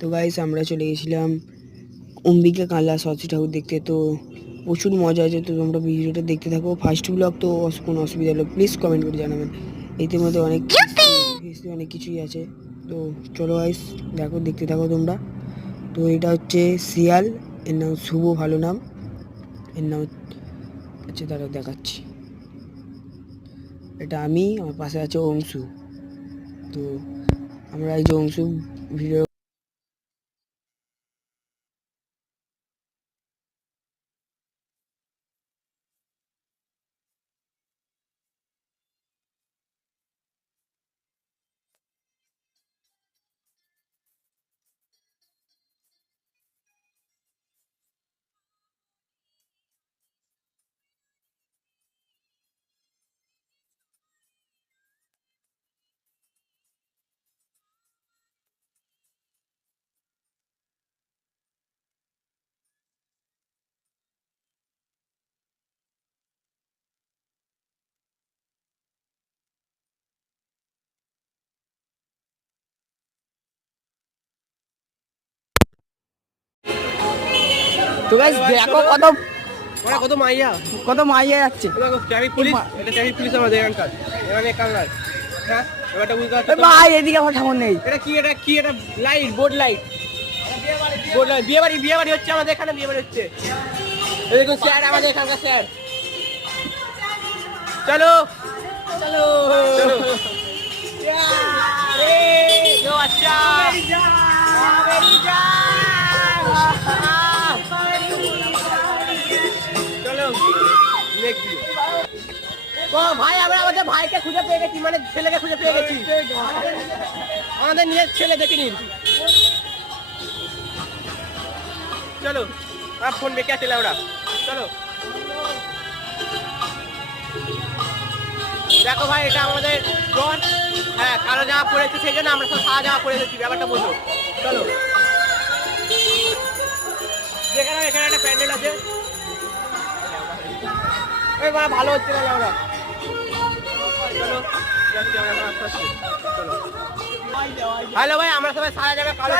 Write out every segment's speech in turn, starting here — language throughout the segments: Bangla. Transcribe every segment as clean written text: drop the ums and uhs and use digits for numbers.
তো গাইস আমরা চলে গেছিলাম অম্বিকা কালা সরস্বতী ঠাকুর দেখতে। তো প্রচুর মজা আছে, তো তোমরা ভিডিওটা দেখতে থাকো। ফার্স্ট ব্লগ তো কোনো অসুবিধা হলো প্লিজ কমেন্ট করে জানাবেন। ইতিমধ্যে অনেক অনেক কিছুই আছে। তো চলো গাইস দেখো, দেখতে থাকো তোমরা। তো এটা হচ্ছে শিয়াল, এর নাম শুভ, ভালো নাম। এর নাম হচ্ছে, তারা দেখাচ্ছি, এটা আমি, আমার পাশে আছে অংশু। তো আমরা এই যে অংশু ভিডিও। তো গাইস দেখো কত মাইয়া যাচ্ছে। দেখো ট্রাফিক পুলিশ, এটা ট্রাফিক পুলিশ আমাদের এখানকার, এখানে কালনার। হ্যাঁ ব্যাপারটা বুঝতে পারছো? ভাই এদিকে আমার ঠাকুর নেই। এটা লাইট, বোর্ড লাইট বিয়ে বাড়ি হচ্ছে আমাদের এখানে, বিয়ে বাড়ি হচ্ছে। এই দেখুন স্যার, আমাদের এখানকার স্যার। চলো চলো আচ্ছা চলো ভাই, আমরা আমাদের ভাইকে খুঁজে পেয়ে গেছি, মানে ছেলেকে খুঁজে পেয়ে গেছি। আমাদের নিজের ছেলে, দেখে নিন। চলো আর ফোন বেঁকে আছে ওরা। চলো দেখো ভাই, এটা আমাদের জন। হ্যাঁ, কালো জামা পরেছে, সেই জন্য আমরা সব সাদা জামা পরে এসেছি, ব্যাপারটা বুঝো। চলো এখানে একটা প্যান্ডেল আছে, ভালো হচ্ছে না ওরা। চলো হ্যালো ভাই, আমরা সবাই সারা যাবে কালো।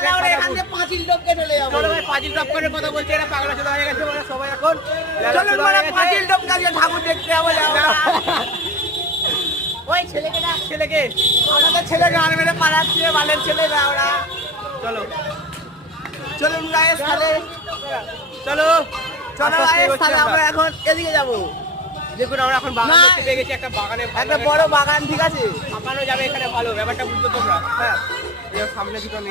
পাঁচিল টপকে চলে যাবো। চলো ভাই, পাঁচিল টপ করে কথা বলছে, এরা পাগলা চোদা হয়ে গেছে ওরা সবাই এখন। পাঁচিল টপকে ঠাকুর দেখতে যাবো। ওই ছেলেকে আমাদের ছেলে গান মেরে পালাচ্ছে, বালের ছেলে ওরা। চলো চলুন গাইস, তাহলে চলো চলো গাইস, তাহলে আমরা এখন এদিকে যাবো। দেখুন আমরা এখন বাগান দেখতে পেয়ে গেছি, একটা বাগানে, একটা বড় বাগান, ঠিক আছে, ছাপানো যাবে এখানে, ভালো ব্যাপারটা বুঝতো তোমরা। হ্যাঁ, সামনে দুটো নিয়ে